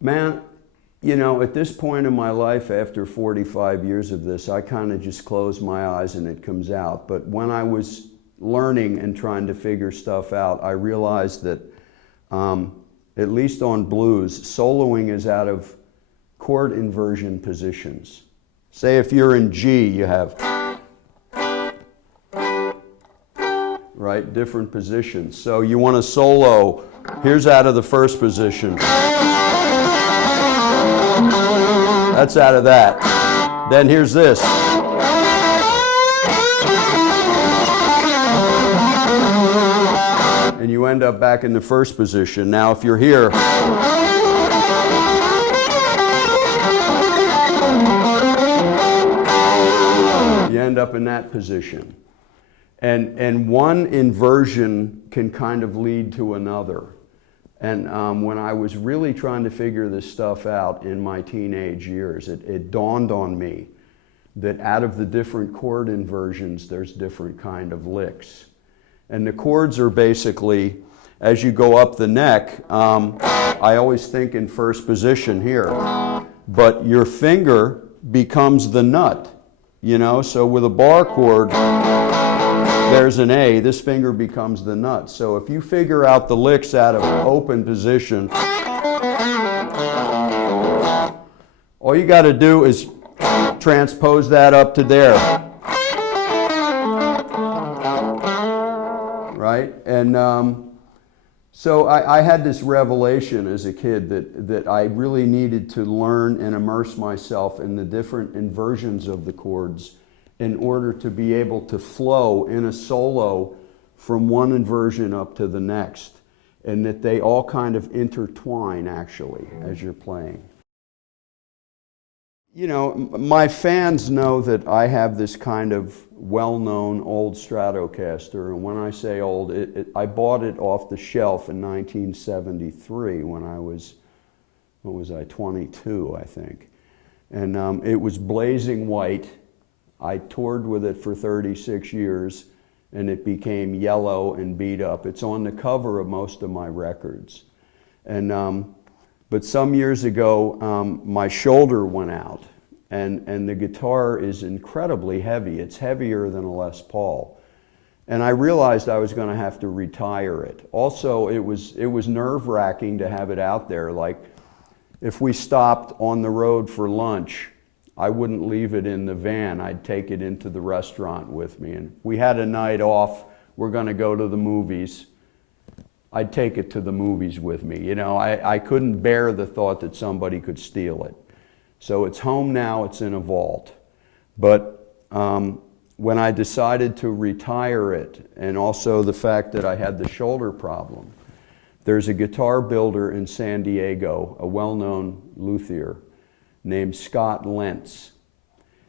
Man, you know, at this point in my life, after 45 years of this, I kind of just close my eyes and it comes out. But when I was learning and trying to figure stuff out, I realized that, at least on blues, soloing is out of chord inversion positions. Say if you're in G, you have, right, different positions. So you want to solo, here's out of the first position. That's out of that. Then here's this. And you end up back in the first position. Now if you're here, you end up in that position. And one inversion can kind of lead to another. And when I was really trying to figure this stuff out in my teenage years, it dawned on me that out of the different chord inversions, there's different kind of licks. And the chords are basically, as you go up the neck, I always think in first position here, but your finger becomes the nut, you know? So with a bar chord, there's an A, this finger becomes the nut. So if you figure out the licks out of open position, all you got to do is transpose that up to there. Right? And so I had this revelation as a kid that I really needed to learn and immerse myself in the different inversions of the chords in order to be able to flow in a solo from one inversion up to the next, and that they all kind of intertwine actually as you're playing. You know, my fans know that I have this kind of well-known old Stratocaster, and when I say old, I bought it off the shelf in 1973 when I was, 22, I think. And it was blazing white. I toured with it for 36 years, and it became yellow and beat up. It's on the cover of most of my records. And but some years ago, my shoulder went out, and the guitar is incredibly heavy. It's heavier than a Les Paul. And I realized I was going to have to retire it. Also, it was nerve-wracking to have it out there. Like, if we stopped on the road for lunch, I wouldn't leave it in the van. I'd take it into the restaurant with me. And we had a night off, we're going to go to the movies. I'd take it to the movies with me. You know, I couldn't bear the thought that somebody could steal it. So it's home now, it's in a vault. But when I decided to retire it, and also the fact that I had the shoulder problem, there's a guitar builder in San Diego, a well-known luthier, named Scott Lentz.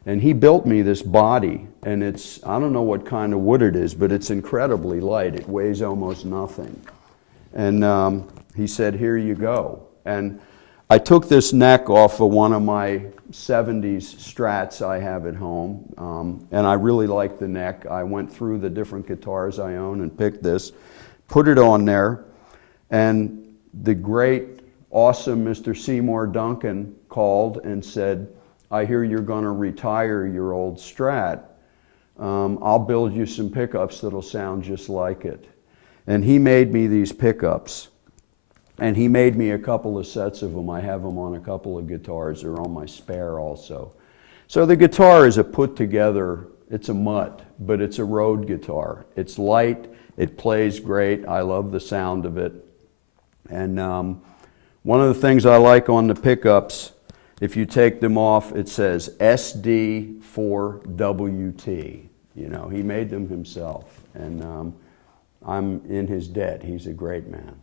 And he built me this body, and it's, I don't know what kind of wood it is, but it's incredibly light. It weighs almost nothing. And he said, here you go. And I took this neck off of one of my 70s Strats I have at home, and I really liked the neck. I went through the different guitars I own and picked this, put it on there, and the great, awesome Mr. Seymour Duncan called and said, I hear you're going to retire your old Strat. I'll build you some pickups that'll sound just like it. And he made me these pickups. And he made me a couple of sets of them. I have them on a couple of guitars. They're on my spare also. So the guitar is a put together, it's a mutt, but it's a road guitar. It's light, it plays great. I love the sound of it. And one of the things I like on the pickups, if you take them off, it says SD4WT. You know, he made them himself. And I'm in his debt. He's a great man.